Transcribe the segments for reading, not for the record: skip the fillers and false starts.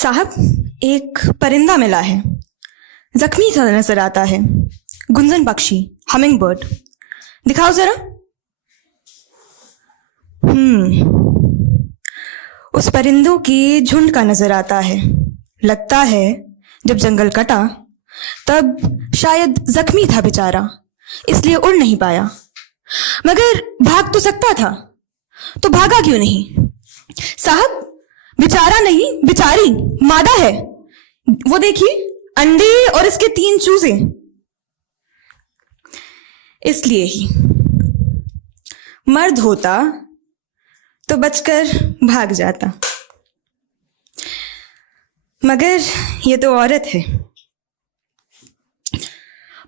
साहब, एक परिंदा मिला है। जख्मी सा नजर आता है। गुंजन पक्षी, हमिंग बर्ड। दिखाओ जरा। उस परिंदों के झुंड का नजर आता है। लगता है जब जंगल कटा तब शायद जख्मी था बेचारा, इसलिए उड़ नहीं पाया। मगर भाग तो सकता था, तो भागा क्यों नहीं? साहब, बेचारा नहीं, बेचारी मादा है। वो देखिए, अंडे और इसके 3 चूजे। इसलिए ही मर्द होता तो बचकर भाग जाता, मगर ये तो औरत है।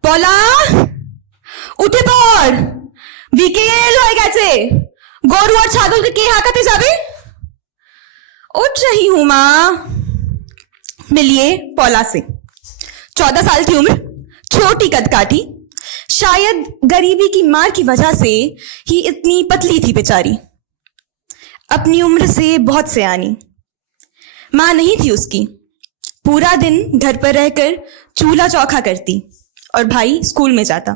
পলা, উঠে পড়। বিকেল হয়ে গেছে। গরু আর ছাগলকে কে হাঁকাতে যাবে? उठ रही हूं माँ। मिलिए पौला से। 14 साल की उम्र, छोटी कदकाठी। शायद गरीबी की मार की वजह से ही इतनी पतली थी बेचारी। अपनी उम्र से बहुत सयानी। माँ नहीं थी उसकी। पूरा दिन घर पर रहकर चूल्हा चौका करती और भाई स्कूल में जाता।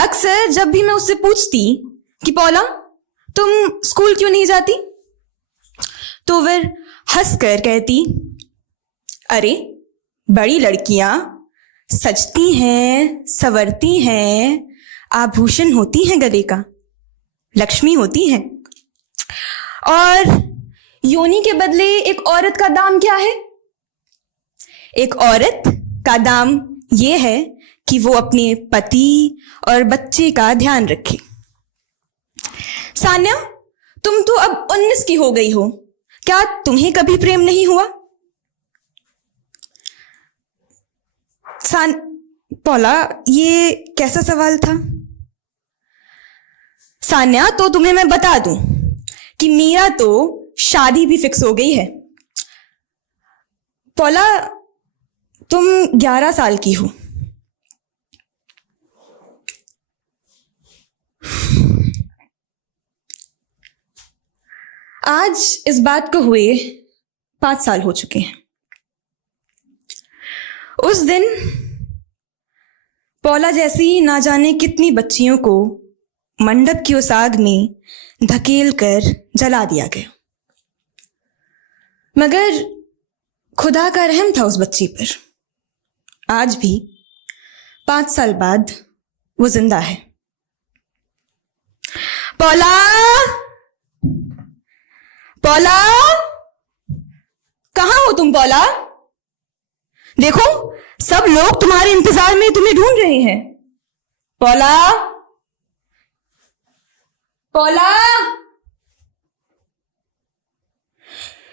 अक्सर जब भी मैं उससे पूछती कि पौला, तुम स्कूल क्यों नहीं जाती, तो वह हंसकर कहती, अरे बड़ी लड़कियां सजती हैं, संवरती हैं, आभूषण होती हैं गले का, लक्ष्मी होती हैं। और योनि के बदले एक औरत का दाम क्या है? एक औरत का दाम ये है कि वो अपने पति और बच्चे का ध्यान रखे। सान्या, तुम तो अब 19 की हो गई हो, क्या तुम्हें कभी प्रेम नहीं हुआ? पौला, ये कैसा सवाल था? सान्या, तो तुम्हें मैं बता दूं कि मेरा तो शादी भी फिक्स हो गई है। पौला, तुम 11 साल की हो। आज इस बात को हुए 5 साल हो चुके हैं। उस दिन पौला जैसी ना जाने कितनी बच्चियों को मंडप की उस आग में धकेल कर जला दिया गया, मगर खुदा का रहम था उस बच्ची पर। आज भी 5 साल बाद वो जिंदा है। पौला, पौला, कहां हो तुम? पौला, देखो सब लोग तुम्हारे इंतजार में तुम्हें ढूंढ रहे हैं। पौला, पौला,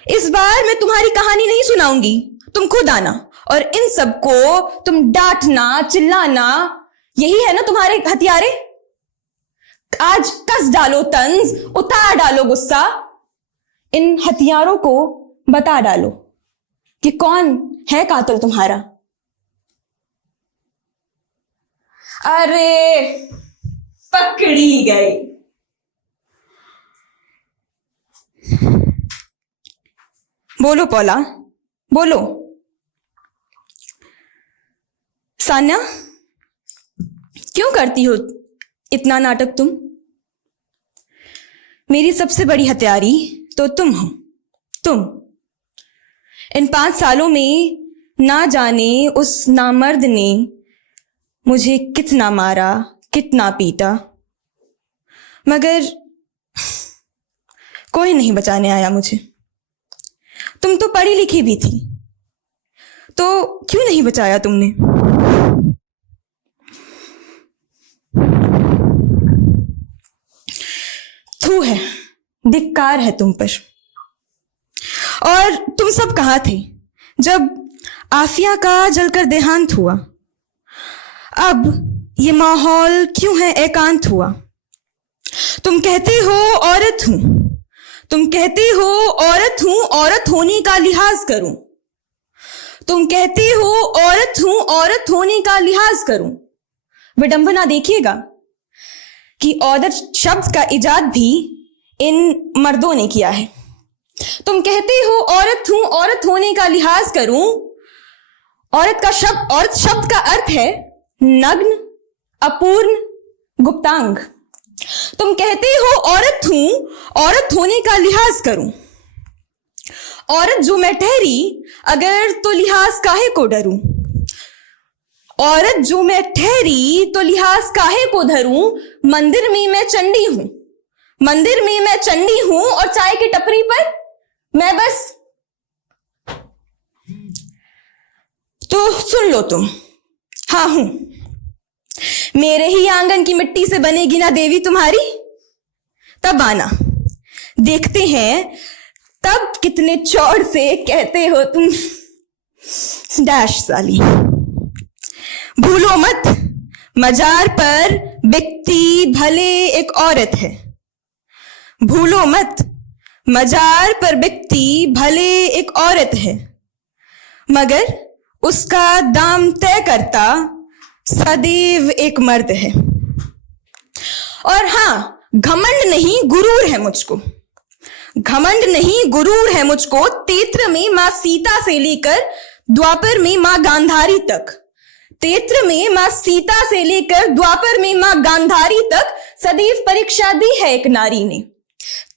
इस बार मैं तुम्हारी कहानी नहीं सुनाऊंगी, तुम खुद आना। और इन सबको तुम डांटना, चिल्लाना, यही है ना तुम्हारे हथियारे? आज कस डालो तंज, उतार डालो गुस्सा। इन हथियारों को बता डालो कि कौन है कातिल तुम्हारा। अरे पकड़ी गई। बोलो पौला, बोलो। सान्या, क्यों करती हो इतना नाटक तुम? मेरी सबसे बड़ी हत्यारी तो तुम हो। तुम इन 5 सालों में ना जाने उस नामर्द ने मुझे कितना मारा, कितना पीटा, मगर कोई नहीं बचाने आया मुझे। तुम तो पढ़ी लिखी भी थी, तो क्यों नहीं बचाया तुमने? थू है, धिक्कार है तुम पर। और तुम सब कहां थे जब आफिया का जलकर देहांत हुआ? अब ये माहौल क्यों है एकांत हुआ? तुम कहते हो औरत हूं, तुम कहते हो औरत हूं, औरत होने का लिहाज करूं। तुम कहते हो औरत हूं, औरत होने का लिहाज करूं। विडंबना देखिएगा कि औरत शब्द का इजाद भी इन मर्दों ने किया है। तुम कहते हो औरत हूं, औरत होने का लिहाज करूं। औरत शब्द का अर्थ है नग्न, अपूर्ण, गुप्तांग। तुम कहते हो औरत हूं, औरत होने का लिहाज करूं। औरत जो मैं ठहरी, अगर तो लिहाज काहे को डरूं। औरत जो मैं ठहरी, तो लिहाज काहे को धरूं। मंदिर में मैं चंडी हूं, मंदिर में मैं चंडी हूं, और चाय की टपरी पर मैं बस। तो सुन लो तुम, हाँ हूं। मेरे ही आंगन की मिट्टी से बनेगी ना देवी तुम्हारी। तब आना, देखते हैं तब कितने चौड़ से कहते हो तुम डैश साली। भूलो मत, मजार पर बिकती भले एक औरत है। भूलो मत, मजार पर बिकती भले एक औरत है, मगर उसका दाम तय करता सदैव एक मर्द है। और हां, घमंड नहीं गुरूर है मुझको, घमंड नहीं गुरूर है मुझको। तेत्र में मां सीता से लेकर द्वापर में मां गांधारी तक, तेत्र में मां सीता से लेकर द्वापर में मां गांधारी तक सदैव परीक्षा दी है एक नारी ने।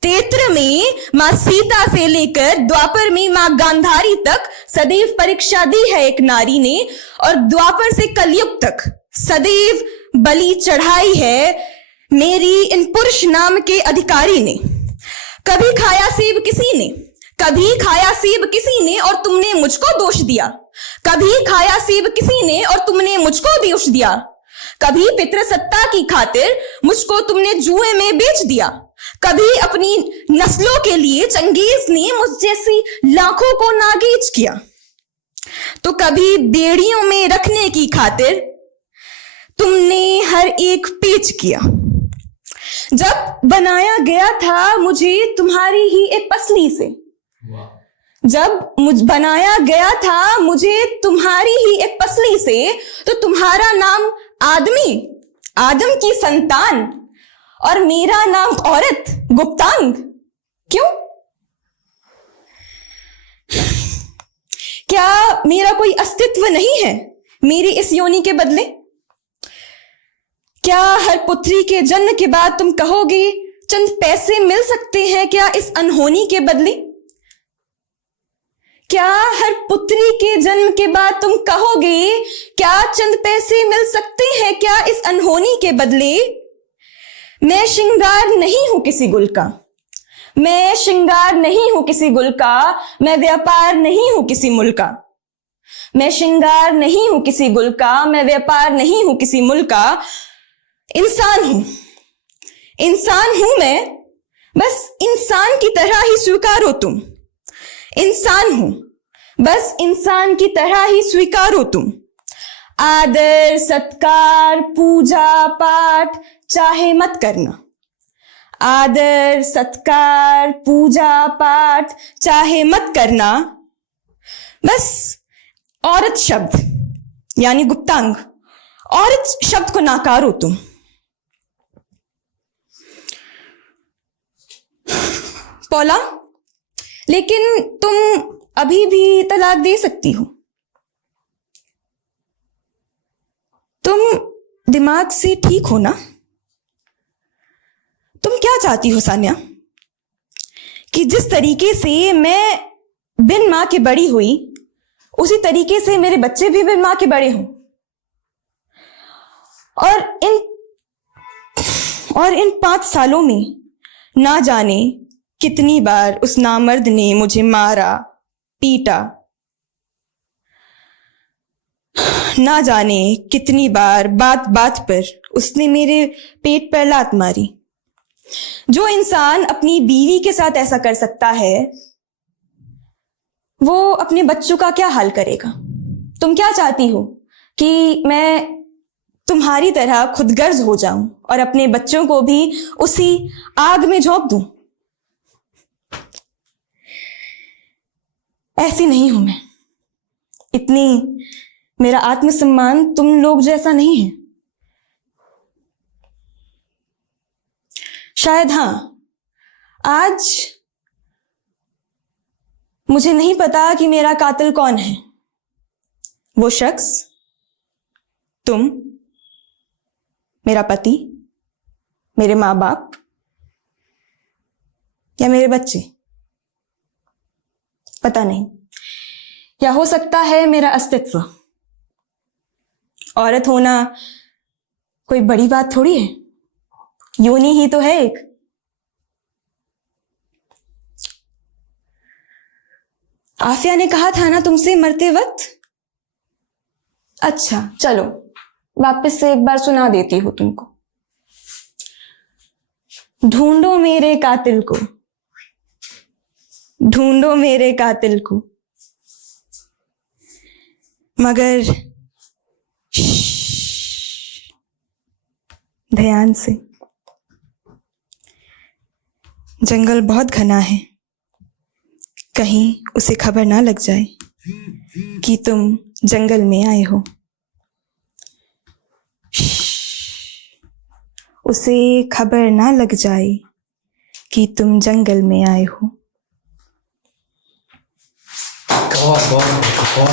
तेत्र में मां सीता से लेकर द्वापर में मां गांधारी तक सदैव परीक्षा दी है एक नारी ने, और द्वापर से कलयुग तक सदैव बलि चढ़ाई है मेरी इन पुरुष नाम के अधिकारी ने। कभी खाया सेब किसी ने, कभी खाया सेब किसी ने, और तुमने मुझको दोष दिया। कभी खाया सेब किसी ने, और तुमने मुझको दोष दिया। कभी पितृसत्ता की खातिर मुझको तुमने जुए में बेच दिया। कभी अपनी नस्लों के लिए चंगेज ने मुझ जैसी लाखों को नागेज किया। तो कभी बेड़ियों में रखने की खातिर तुमने हर एक पेच किया। जब बनाया गया था मुझे तुम्हारी ही एक पसली से, जब बनाया गया था मुझे तुम्हारी ही एक पसली से, तो तुम्हारा नाम आदमी, आदम की संतान, और मेरा नाम औरत, गुप्तांग। क्यों? क्या मेरा कोई अस्तित्व नहीं है मेरी इस योनि के बदले? क्या हर पुत्री के जन्म के बाद तुम कहोगे चंद पैसे मिल सकते हैं क्या इस अनहोनी के बदले? क्या हर पुत्री के जन्म के बाद तुम कहोगे क्या चंद पैसे मिल सकते हैं क्या इस अनहोनी के बदले? मैं श्रृंगार नहीं हूं किसी गुल का, मैं श्रृंगार नहीं हूं किसी गुल का, मैं व्यापार नहीं हूं किसी मूल का। मैं श्रृंगार नहीं हूं किसी गुल का, मैं व्यापार नहीं हूं किसी मूल का। इंसान हूं, इंसान हूं मैं, बस इंसान की तरह ही स्वीकारो तुम। इंसान हूं, बस इंसान की तरह ही स्वीकारो तुम। आदर सत्कार पूजा पाठ चाहे मत करना, आदर सत्कार पूजा पाठ चाहे मत करना। बस औरत शब्द यानी गुप्तांग, औरत शब्द को नाकारो तुम। पौला, लेकिन तुम अभी भी तलाक दे सकती हो। तुम दिमाग से ठीक हो ना? तुम क्या चाहती हो सान्या? कि जिस तरीके से मैं बिन मां के बड़ी हुई, उसी तरीके से मेरे बच्चे भी बिन मां के बड़े हों। और इन 5 सालों में ना जाने कितनी बार उस नामर्द ने मुझे मारा पीटा, ना जाने कितनी बार बात बात पर उसने मेरे पेट पर लात मारी। जो इंसान अपनी बीवी के साथ ऐसा कर सकता है, वो अपने बच्चों का क्या हाल करेगा? तुम क्या चाहती हो कि मैं तुम्हारी तरह खुदगर्ज हो जाऊं और अपने बच्चों को भी उसी आग में झोंक दूं? ऐसी नहीं हूं मैं। इतनी मेरा आत्मसम्मान तुम लोग जैसा नहीं है। शायद हां, आज मुझे नहीं पता कि मेरा कातिल कौन है। वो शख्स, तुम, मेरा पति, मेरे माँ बाप या मेरे बच्चे, पता नहीं। या हो सकता है मेरा अस्तित्व। औरत होना कोई बड़ी बात थोड़ी है, योनि ही तो है एक। आफिया ने कहा था ना तुमसे मरते वक्त। अच्छा चलो, वापस से एक बार सुना देती हूं तुमको। ढूंढो मेरे कातिल को, ढूंढो मेरे कातिल को, मगर ध्यान से। जंगल बहुत घना है, कहीं उसे खबर ना लग जाए कि तुम जंगल में आए हो। उसे खबर ना लग जाए कि तुम जंगल में आए हो। बहुत बहुत बहुत